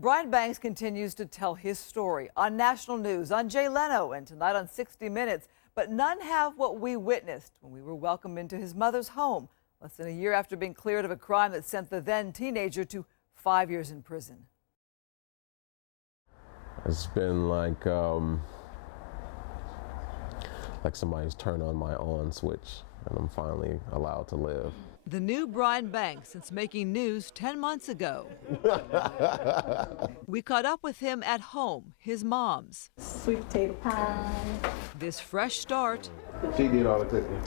Brian Banks continues to tell his story on national news, on Jay Leno, and tonight on 60 Minutes. But none have what we witnessed when we were welcomed into his mother's home, less than a year after being cleared of a crime that sent the then teenager to 5 years in prison. It's been like somebody's turned on my on switch, and I'm finally allowed to live. The new Brian Banks since making news 10 months ago. We caught up with him at home, his mom's. Sweet potato pie. This fresh start. She did all the cooking.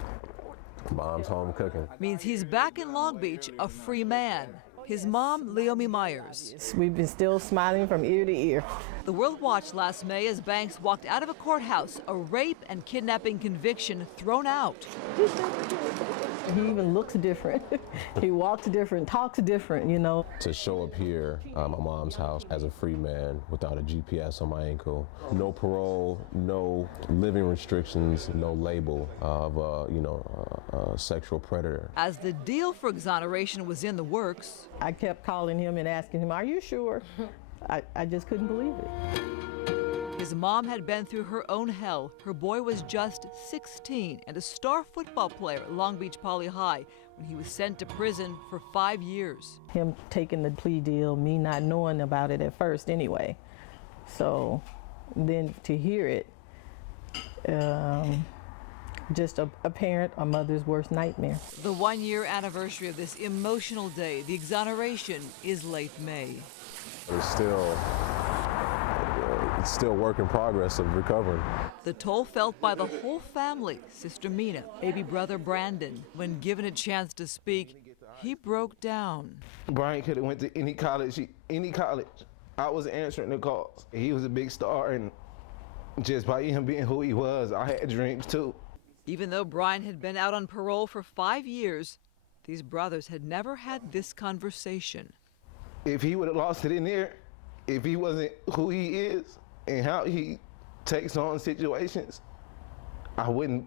Mom's home cooking. Means he's back in Long Beach, a free man. His mom, Leomia Myers. We've been still smiling from ear to ear. The world watched last May as Banks walked out of a courthouse, a rape and kidnapping conviction thrown out. He even looks different. He walks different, talks different, you know. To show up here at my mom's house as a free man without a GPS on my ankle, no parole, no living restrictions, no label of a sexual predator. As the deal for exoneration was in the works, I kept calling him and asking him, "Are you sure?" I just couldn't believe it. His mom had been through her own hell. Her boy was just 16 and a star football player at Long Beach Poly High when he was sent to prison for 5 years. Him taking the plea deal, me not knowing about it at first anyway. So then to hear it, just a parent, a mother's worst nightmare. The 1-year anniversary of this emotional day, the exoneration, is late May. It's still work in progress of recovering. The toll felt by the whole family, sister Mina, baby brother Brandon. When given a chance to speak, he broke down. Brian could have went to any college. I was answering the calls. He was a big star, and just by him being who he was, I had dreams too. Even though Brian had been out on parole for 5 years, these brothers had never had this conversation. If he would have lost it in there, if he wasn't who he is and how he takes on situations, I wouldn't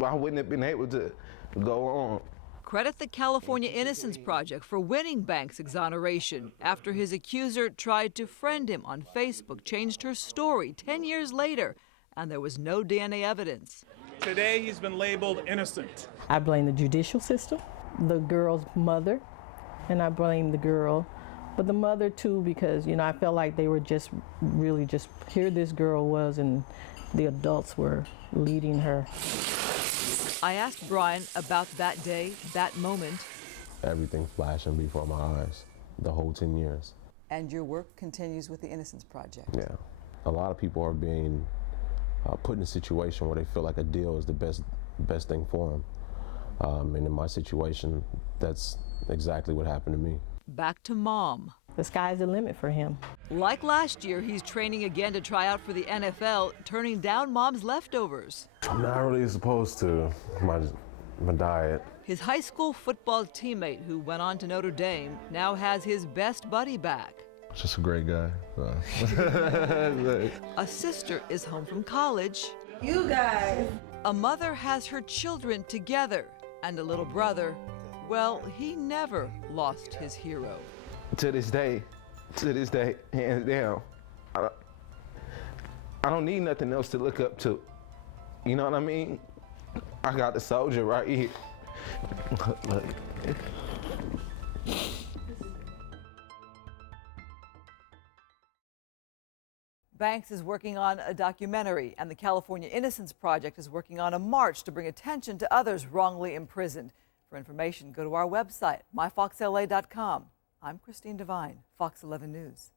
have been able to go on. Credit the California Innocence Project for winning Banks' exoneration after his accuser tried to friend him on Facebook, changed her story 10 years later, and there was no DNA evidence. Today he's been labeled innocent. I blame the judicial system, the girl's mother, and I blame the girl, but the mother too, because I felt like they were just here this girl was and the adults were leading her. I asked Brian about that day, that moment. Everything flashing before my eyes, the whole 10 years. And your work continues with the Innocence Project. Yeah, a lot of people are being put in a situation where they feel like a deal is the best thing for them. And in my situation, that's exactly what happened to me. Back to mom. The sky's the limit for him. Like last year, he's training again to try out for the NFL, turning down mom's leftovers. I'm not really supposed to, my diet. His high school football teammate, who went on to Notre Dame, now has his best buddy back. Just a great guy. A sister is home from college. You guys. A mother has her children together, and a little brother, well, he never lost his hero. To this day, hands down, I don't need nothing else to look up to. You know what I mean? I got the soldier right here. Look. Banks is working on a documentary, and the California Innocence Project is working on a march to bring attention to others wrongly imprisoned. For information, go to our website, myfoxla.com. I'm Christine Devine, Fox 11 News.